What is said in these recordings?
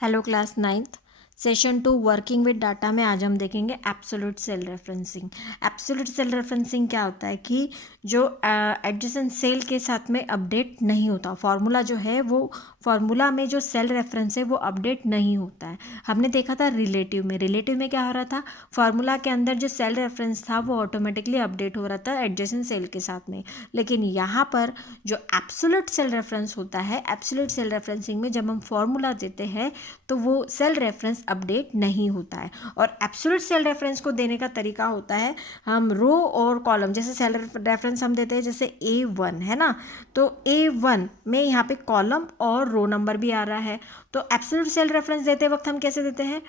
Hello class ninth session 2 working with data में आज हम देखेंगे absolute cell referencing. Absolute cell referencing क्या होता है कि जो एडजेसेंट सेल के साथ में अपडेट नहीं होता, फार्मूला जो है वो फार्मूला में जो सेल रेफरेंस है वो अपडेट नहीं होता है। हमने देखा था रिलेटिव में क्या हो रहा था, फार्मूला के अंदर जो सेल रेफरेंस था वो ऑटोमेटिकली अपडेट हो रहा था एडजेसेंट सेल के साथ में। लेकिन यहाँ पर जो एब्सोल्यूट सेल रेफरेंस होता है, एब्सोल्यूट सेल रेफरेंसिंग में जब हम फार्मूला देते हैं तो वो सेल रेफरेंस अपडेट नहीं होता है। और एब्सोल्यूट सेल रेफरेंस को देने का तरीका होता है, हम रो और कॉलम जैसे सेल रेफरेंस हम देते हैं, जैसे A1 है ना, तो A1 में यहाँ पे कॉलम और रो नंबर भी आ रहा है। तो एब्सोल्यूट सेल रेफरेंस देते वक्त हम कैसे देते हैं,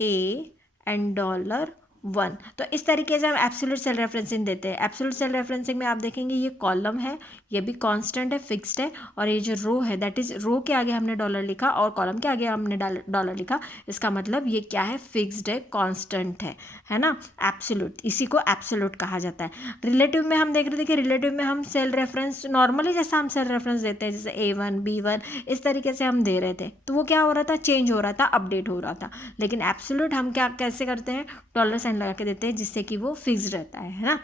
$A एंड $1। तो इस तरीके से हम एब्सोल्यूट सेल रेफरेंसिंग देते हैं। एब्सोल्यूट सेल रेफरेंसिंग में आप देखेंगे ये कॉलम है, ये भी कांस्टेंट है, फिक्स्ड है, और ये जो रो है दैट इज रो के आगे हमने डॉलर लिखा और कॉलम के आगे हमने डॉलर लिखा। इसका मतलब ये क्या है, फिक्स्ड है, कांस्टेंट है ना, एब्सोल्यूट। इसी को एब्सोल्यूट कहा जाता है। रिलेटिव में हम देख रहे थे कि रिलेटिव में हम सेल रेफरेंस नॉर्मली जैसा हम सेल रेफरेंस देते हैं, जैसे A1 B1 इस तरीके से हम दे रहे थे, तो वो क्या हो रहा था, चेंज हो रहा था, अपडेट हो रहा था। लेकिन एब्सोल्यूट हम क्या कैसे करते हैं, डॉलर साइन लगा के देते हैं, जिससे कि वो फिक्स रहता है ना।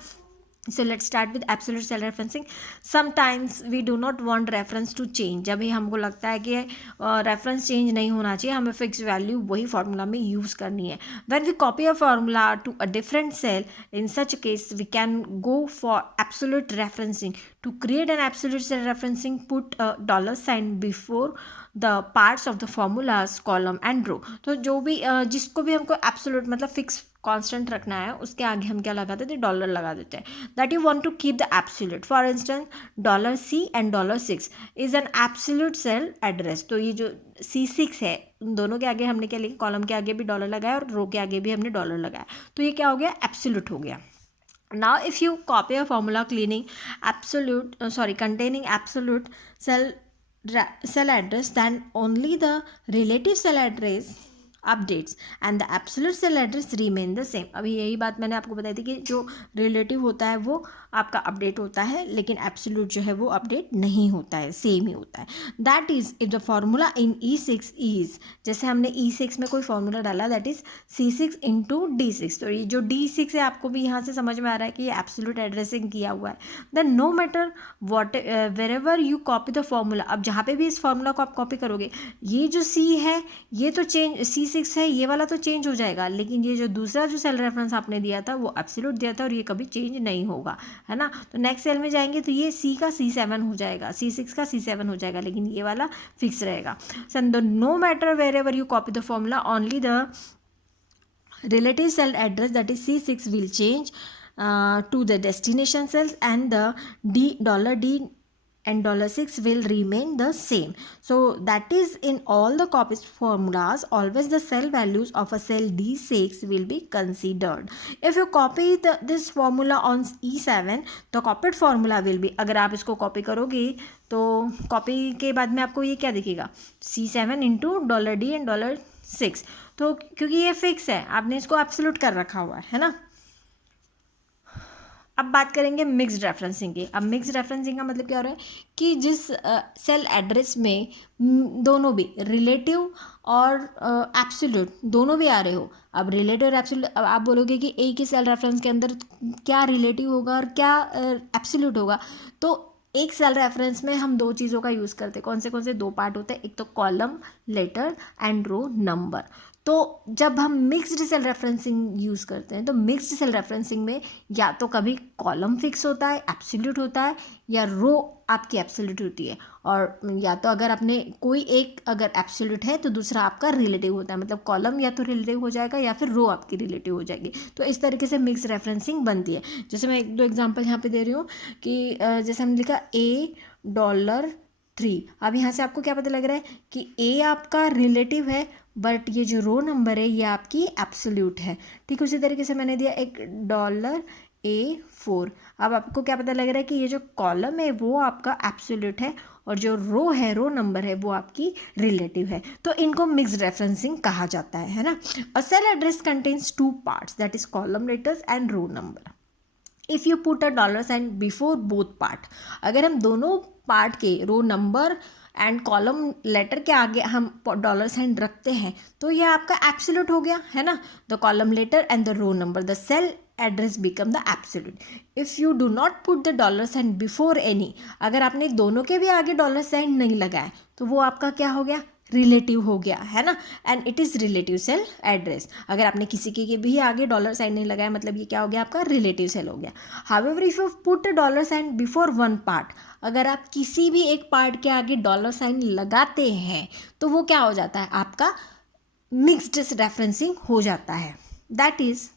So let's start with absolute cell referencing. Sometimes we do not want reference to change. जब भी हमको लगता है कि रेफरेंस चेंज नहीं होना चाहिए, हमें फिक्स वैल्यू वही फार्मूला में यूज़ करनी है. When we copy a formula to a different cell, in such a case we can go for absolute referencing. To create an absolute cell referencing, put a dollar sign before the parts of the formulas column and row. तो जो भी जिसको भी हमको absolute मतलब fix constant रखना है, उसके आगे हम क्या लगाते थे, डॉलर लगा देते हैं। That you want to keep the absolute. For instance $C and $6 is an absolute cell address. तो ये जो C6 है, उन दोनों के आगे हमने क्या लिखा, कॉलम के आगे भी डॉलर लगाया और रो के आगे भी हमने डॉलर लगाया, तो ये क्या हो गया, एब्सोल्यूट हो गया। Now if you copy a formula containing absolute cell address, then only the relative cell address updates and the absolute cell address remain the same. अभी यही बात मैंने आपको बताई थी कि जो रिलेटिव होता है वो आपका अपडेट होता है, लेकिन एब्सोल्यूट जो है वो अपडेट नहीं होता है, सेम ही होता है। That is if the formula in E6 is, जैसे हमने E6 में कोई फॉर्मूला डाला, that is C6 into D6। तो ये जो D6 है, आपको भी यहाँ से समझ में आ रहा है कि ये एब्सोल्यूट एड्रेसिंग किया हुआ है। Then no matter what wherever you copy the formula, अब जहाँ पे भी इस फॉर्मूला को आप कॉपी करोगे, ये जो C है ये तो चेंज, C6 है ये वाला तो चेंज हो जाएगा, लेकिन ये जो दूसरा जो सेल रेफरेंस आपने दिया था वो एब्सोल्यूट दिया था और ये कभी चेंज नहीं होगा, है ना। तो नेक्स्ट सेल में जाएंगे तो ये C का C7 हो जाएगा, C6 का C7 हो जाएगा, लेकिन ये वाला फिक्स रहेगा। So no matter wherever you copy the formula, only the relative cell address that is C6 will change to the destination cells, and the $D and $6 will remain the same. So that is in all the copies formulas, always the cell values of a cell D6 will be considered. If you copy this formula on E7, the copied formula will be, अगर आप इसको copy करोगे तो copy के बाद में आपको ये क्या दिखेगा, C7 इंटू $D एंड $6। तो क्योंकि ये फिक्स है, आपने इसको एब्सोल्यूट कर रखा हुआ है ना। अब बात करेंगे मिक्स्ड रेफरेंसिंग की। अब मिक्स्ड रेफरेंसिंग का मतलब क्या हो रहा है कि जिस सेल एड्रेस में दोनों भी रिलेटिव और एब्सोल्यूट दोनों भी आ रहे हो, अब रिलेटिव और एब्सोल्यूट, अब आप बोलोगे कि एक ही सेल रेफरेंस के अंदर क्या रिलेटिव होगा और क्या एब्सोल्यूट होगा। तो एक सेल रेफरेंस में हम दो चीज़ों का यूज़ करते हैं। कौन से दो पार्ट होते हैं, एक तो column letter and row number. तो जब हम मिक्स्ड सेल रेफरेंसिंग यूज़ करते हैं, तो मिक्स्ड सेल रेफरेंसिंग में या तो कभी कॉलम फिक्स होता है, एब्सोल्यूट होता है, या रो आपकी एब्सोल्यूट होती है, और या तो अगर आपने कोई एक अगर एब्सोल्यूट है तो दूसरा आपका रिलेटिव होता है, मतलब कॉलम या तो रिलेटिव हो जाएगा या फिर रो आपकी रिलेटिव हो जाएगी। तो इस तरीके से मिक्स रेफरेंसिंग बनती है। जैसे मैं एक दो एग्जांपल यहाँ पे दे रही हूँ कि जैसे हमने लिखा $3। अब यहाँ से आपको क्या पता लग रहा है कि A आपका रिलेटिव है, बट ये जो रो नंबर है ये आपकी एब्सोल्यूट है। ठीक उसी तरीके से मैंने दिया एक $A4। अब आपको क्या पता लग रहा है कि ये जो कॉलम है वो आपका एब्सोल्यूट है और जो रो है, रो नंबर है, वो आपकी रिलेटिव है। तो इनको मिक्स्ड रेफरेंसिंग कहा जाता है ना। A cell address contains 2 parts, that is column letters and row number. If you put a dollar sign before both part, अगर हम दोनों पार्ट के row number and column letter के आगे हम डॉलर साइन रखते हैं तो ये आपका एब्सोल्यूट हो गया है ना. The column letter and the row number the cell address become the absolute. If you do not put the dollar sign before any, अगर आपने दोनों के भी आगे डॉलर साइन नहीं लगाया तो वो आपका क्या हो गया, रिलेटिव हो गया है ना. And it is relative cell address. अगर आपने किसी के भी आगे डॉलर साइन नहीं लगाया मतलब ये क्या हो गया, आपका रिलेटिव सेल हो गया. However if you put dollar sign before one part, अगर आप किसी भी एक पार्ट के आगे डॉलर साइन लगाते हैं तो वो क्या हो जाता है, आपका मिक्स्ड रेफरेंसिंग हो जाता है. That is